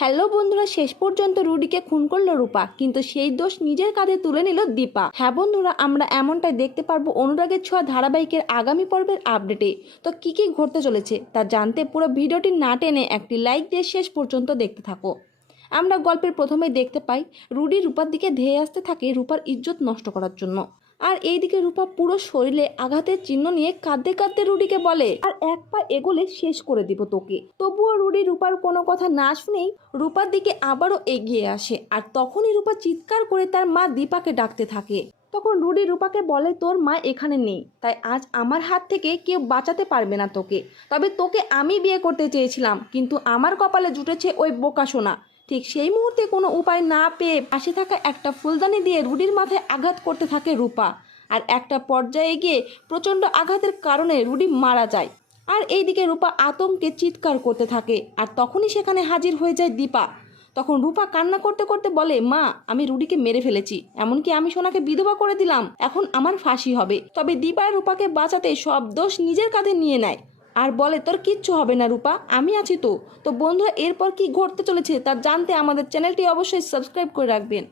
Hello বন্ধুরা, শেষ পর্যন্ত রুডিকে খুন করলো রূপা, কিন্তু সেই দোষ নিজের কাঁধে তুলে নিল দীপা। হ্যাঁ বন্ধুরা, আমরা এমনটাই দেখতে পারবো অনুরাগের ছোঁয়া ধারাবাহিকের আগামী পর্বের আপডেটে। তো কি কি ঘটতে চলেছে তা জানতে পুরো ভিডিওটি না টেনে একটি লাইক দিয়ে শেষ পর্যন্ত দেখতে থাকো। আমরা গল্পের প্রথমেই দেখতে পাই রুডি রূপার দিকে ধেয়ে আসতে থাকে রূপার ইজ্জত নষ্ট করার জন্য। আর এইদিকে রূপা পুরো শরীরে আঘাতের চিহ্ন নিয়ে কাঁদতে কাঁদতে রুডিকে বলে, আর এক পা এগোলে শেষ করে দিব তোকে। তবুও রুডি রূপার কোনো কথা না শুনেই রূপার দিকে আবারও এগিয়ে আসে। আর তখনই রূপা চিৎকার করে তার মা দীপাকে ডাকতে থাকে। তখন রুডি রূপাকে বলে, তোর মা এখানে নেই, তাই আজ আমার হাত থেকে কেউ বাঁচাতে পারবে না তোকে। তবে তোকে আমি বিয়ে করতে চেয়েছিলাম, কিন্তু আমার কপালে জুটেছে ওই বোকা সোনা। ঠিক সেই মুহূর্তে কোনো উপায় না পেয়ে পাশে থাকা একটা ফুলদানি দিয়ে রুডির মাথায় আঘাত করতে থাকে রূপা। আর একটা পর্যায়ে গিয়ে প্রচণ্ড আঘাতের কারণে রুডি মারা যায়। আর এইদিকে রূপা আতঙ্কে চিৎকার করতে থাকে। আর তখনই সেখানে হাজির হয়ে যায় দীপা। তখন রূপা কান্না করতে করতে বলে, মা, আমি রুডিকে মেরে ফেলেছি, এমনকি আমি সোনাকে বিধবা করে দিলাম, এখন আমার ফাঁসি হবে। তবে দীপা রূপাকে বাঁচাতে সব দোষ নিজের কাঁধে নিয়ে নেয় আর বলে, তোর কিচ্ছু হবে না রূপা, আমি আছি তো। তো বন্ধুরা, এরপর কি ঘটতে চলেছে তা জানতে আমাদের চ্যানেলটি অবশ্যই সাবস্ক্রাইব করে রাখবেন।